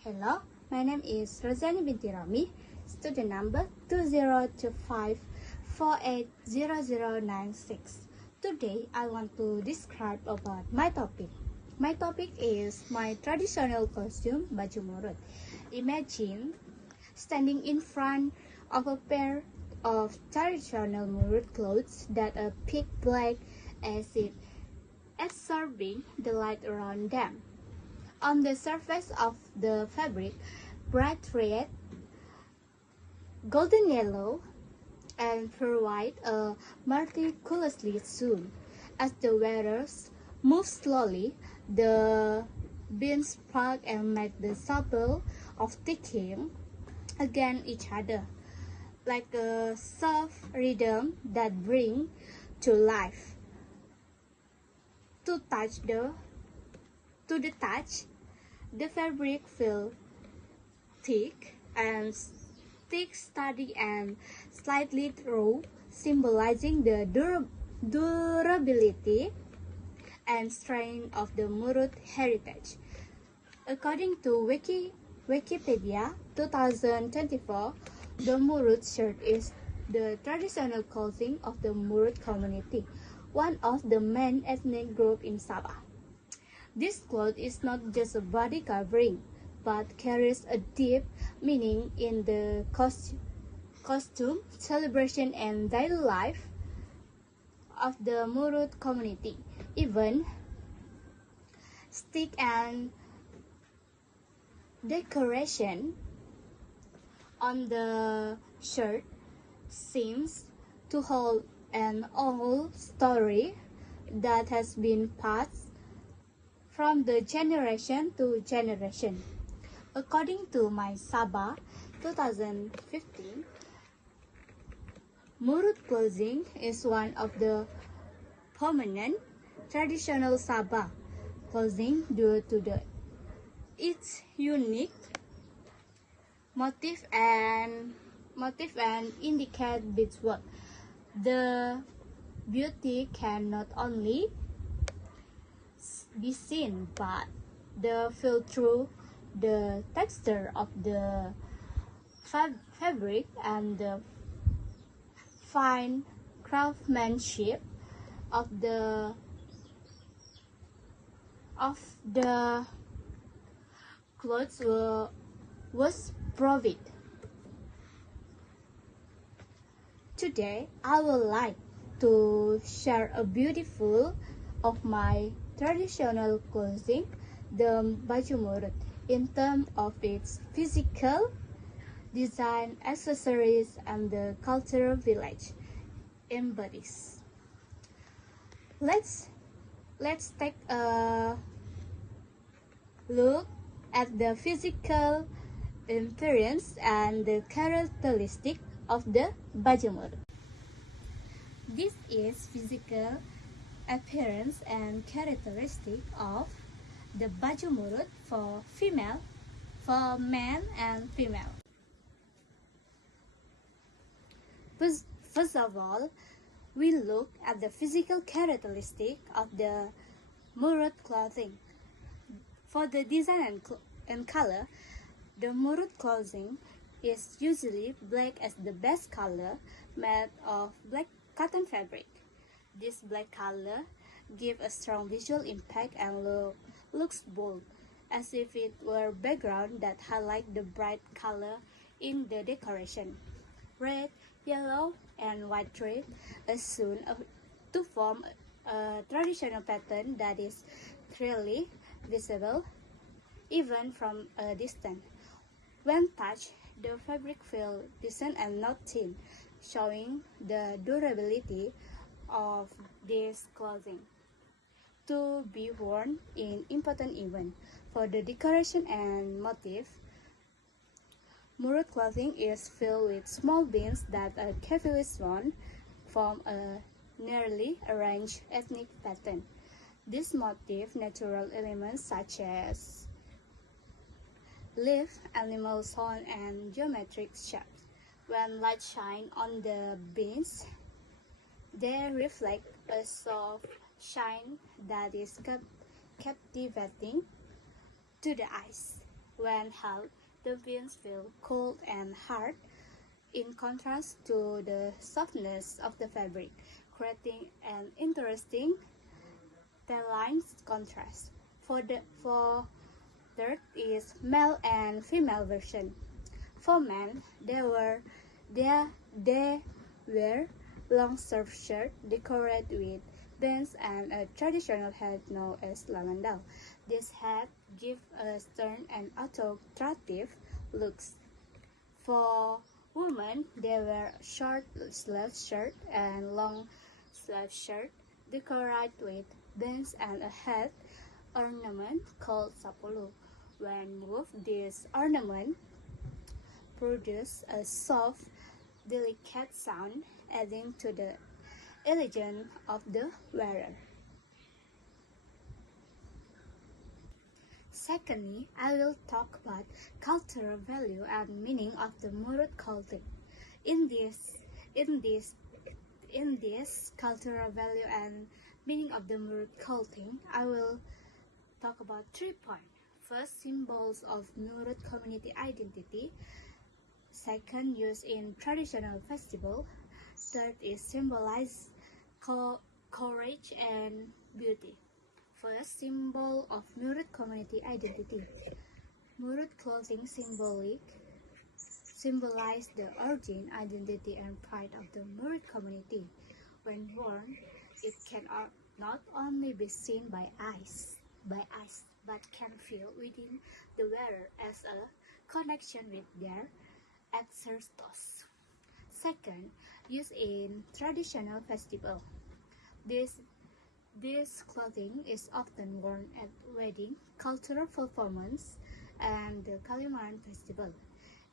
Hello, my name is Rozani binti Rami, student number 2025480096. Today, I want to describe about my topic. My topic is my traditional costume, baju murut. Imagine standing in front of a pair of traditional murut clothes that are pitch black as if absorbing the light around them. On the surface of the fabric, bright red, golden yellow, and pure white are meticulously sewn. As the wearers move slowly, the beams spark and make the sound of ticking against each other, like a soft rhythm that brings to life. To the touch, the fabric feels thick and sturdy and slightly raw, symbolizing the durability and strength of the Murut heritage. According to Wikipedia 2024, the Murut shirt is the traditional clothing of the Murut community, one of the main ethnic groups in Sabah. This cloth is not just a body covering, but carries a deep meaning in the costume, celebration, and daily life of the Murut community. Even stick and decoration on the shirt seems to hold an old story that has been passed from the generation to generation. According to My Sabah 2015, Murut clothing is one of the prominent traditional Sabah clothing due to its unique motif and intricate beadwork. The beauty can not only be seen but the feel through the texture of the fabric and the fine craftsmanship of the clothes was proved. Today, I would like to share a beautiful of my traditional clothing, the baju murut, in terms of its physical design, accessories, and the cultural village embodies. Let's take a look at the physical appearance and the characteristic of the baju murut. This is physical appearance and characteristic of the baju murut for men and female. First of all, we look at the physical characteristic of the murut clothing. For the design and color, the murut clothing is usually black as the base color, made of black cotton fabric. This black color gives a strong visual impact and looks bold, as if it were background that highlight the bright color in the decoration. Red, yellow, and white thread are sewn to form a traditional pattern that is clearly visible even from a distance. When touched, the fabric feels decent and not thin, showing the durability of this clothing. To be worn in important events. For the decoration and motif, Murut clothing is filled with small beans that are carefully sewn, form a nearly arranged ethnic pattern. This motif natural elements such as leaf, animal sound, and geometric shapes. When light shines on the beans, they reflect a soft shine that is captivating to the eyes. When held, the beans feel cold and hard, in contrast to the softness of the fabric, creating an interesting telltale contrast. For third is male and female version. For men, they wear long sleeve shirt decorated with bands and a traditional hat known as lamandal. This hat gives a stern and authoritative looks. For women, they wear short sleeve shirt and long sleeve shirt decorated with bands and a head ornament called sapulu. When moved, this ornament produces a soft, delicate sound, adding to the elegance of the wearer. Secondly, I will talk about cultural value and meaning of the Murut clothing. In this cultural value and meaning of the Murut clothing, I will talk about 3 points. First, symbols of Murut community identity. Second, use in traditional festival. Third is symbolize courage and beauty. First, symbol of Murut community identity. Murut clothing symbolize the origin, identity, and pride of the Murut community. When worn, it can not only be seen by eyes, but can feel within the wearer as a connection with their ancestors. Second, used in traditional festival. This clothing is often worn at wedding, cultural performance, and the Kalimantan festival.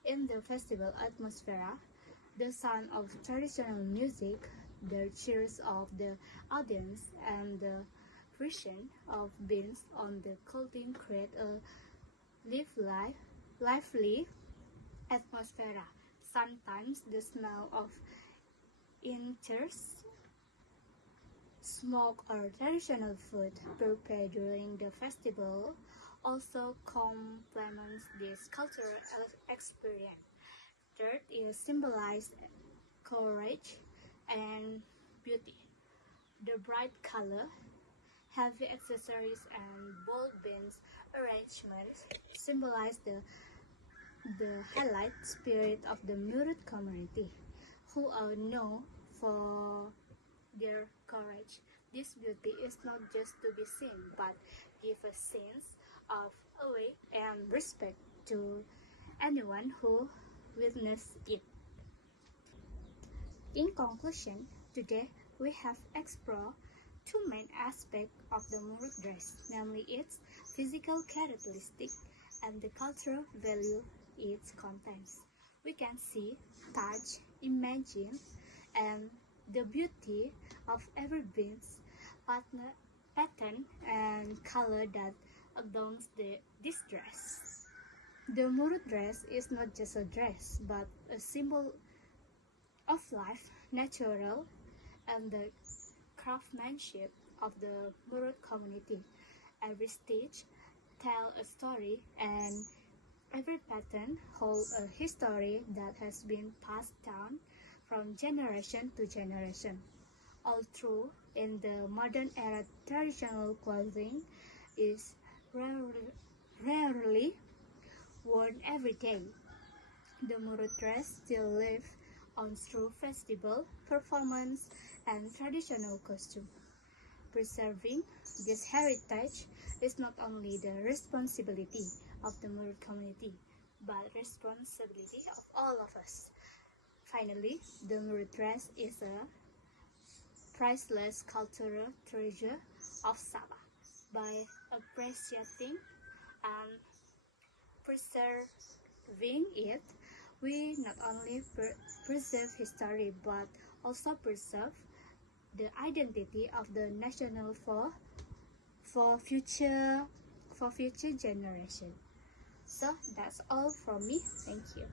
In the festival atmosphere, the sound of traditional music, the cheers of the audience, and the friction of beans on the clothing create a lively atmosphere. Sometimes the smell of incense, smoke, or traditional food prepared during the festival also complements this cultural experience. Third is symbolize courage and beauty. The bright color, heavy accessories, and bold beans arrangements symbolize the highlight spirit of the Murut community, who are known for their courage. This beauty is not just to be seen, but give a sense of awe and respect to anyone who witnessed it. In conclusion, today we have explored two main aspects of the Murut dress, namely its physical characteristic and the cultural value it contains. We can see, touch, imagine, and the beauty of every bead's pattern and color that adorns this dress. The Murut dress is not just a dress, but a symbol of life, natural, and the craftsmanship of the Murut community. Every stitch tells a story, and every pattern holds a history that has been passed down from generation to generation. Although in the modern era traditional clothing is rarely worn every day, the Murut dress still lives on through festival, performance, and traditional costume. Preserving this heritage is not only the responsibility of the Murut community, but responsibility of all of us. Finally, the Murut dress is a priceless cultural treasure of Sabah. By appreciating and preserving it, we not only preserve history but also preserve the identity of the national for future generation. So that's all from me. Thank you.